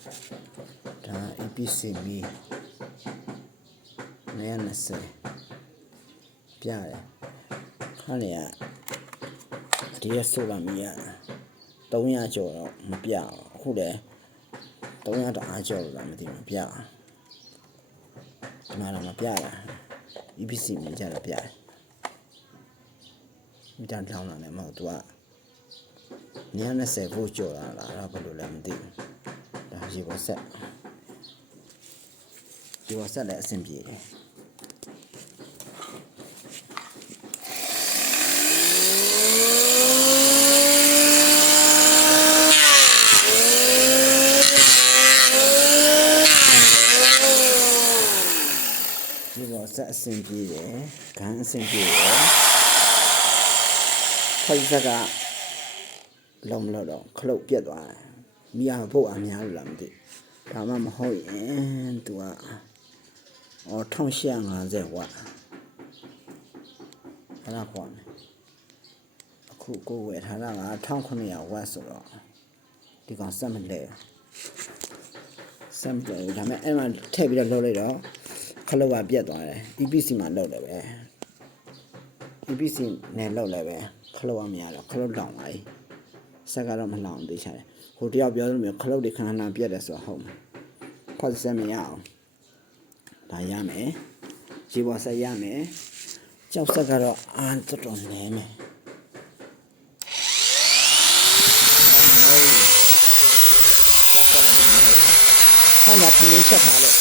ဒါ EPCB 920ပြရတယ်ခါနေရဒီရဆိုလာမီရ300ကျော်တော့မပြဘူးအခုလည်း300တအားကျော်လို့လားမသိဘူးပြဒီမှာတော့မပြတာ EPCB ကြတော့ပြတယ်မိသားထောင်းလာတယ်မဟုတ်သူက920 volt ကျော်လာလားတော့ဘယ်လိုလဲမသိဘူးဒါရေပေါ်ဆက်လည်းအဆင်ပြေတယ်ရေပေါ်ဆက်အဆင်ပြေတယ်ခန်းအဆင်ပြေတယ်ခိုင်ဆက်ကလုံးမလို့တော့ခလုတ်ပြတ်သွားတယ်မိရဖို့အများလို့လားမသိဒါမှမဟုတ်ရင်သူက1850 watt အဲ့ဒါပေါ့အခုကိုဝယ်ထားတာက1900 watt ဆိုတော့ဒီကောင်စက်မလဲဒါပေမဲ့အဲ့မှာထည့်ပြီးတော့လှုပ်လိုက်တော့ခလုတ်ကပြတ်သွားတယ် EPC မှာလှုပ်တယ်ပဲ EPC နဲ့လှုပ်လည်းပဲခလုတ်ကမရတော့ခလုတ်လောင်ပါ යි စက်ကတော့မလောင်သေးချာတယ်ဟိုတယောက်ပြောလို့မျိုးခလုတ်တွေခဏခဏပြတ်တယ်ဆိုတော့ဟုတ်မှာဖတ်စက်မရအောင်ဒါရမယ်ရေပေါ်ဆက်ရမယ်ကြောက်ဆက်ကတော့အာတော်တော်နဲမယ်ကြောက်ဆက်လည်းနဲတယ်ခဏပြင်းချက်ထားလို့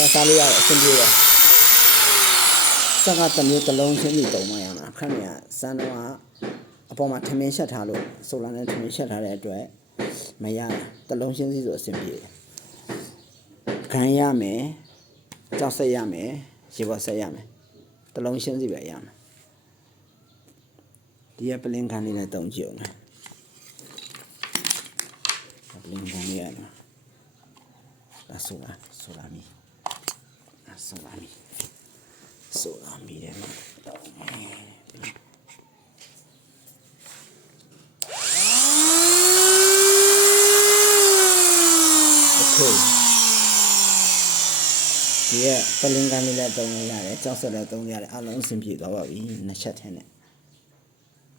ဒါစားလို့ရအဆင်ပြေတယ်စက်ကတမျိုးတစ်လုံးချင်းပြီးတုံမှရမှာခဏရစမ်းတော့အပေါ်မှာထမင်းချက်ထားလို့ဆိုလာနဲ့ထမင်းချက်ထားတဲ့အတွက်မရတစ်လုံးချင်းစီဆိုအဆင်ပြေခံရမယ်ကြောက်ဆက်ရမယ်ရေပေါ်ဆက်ရမယ်တစ်လုံးချင်းစီပဲရမယ်ဒီကပလင်ခံလေးနဲ့တုံကြည့်အောင်ပလင်ခံလေးရတာဆိုလာမီတယ်နော်ဒီကပလင်ကန်လေးလည်းတုံးရတယ်ကြောက်ဆက်လည်းတုံးရတယ်အလုံးအဆင်ပြေသွားပါပြီနှစ်ချက်ထဲနဲ့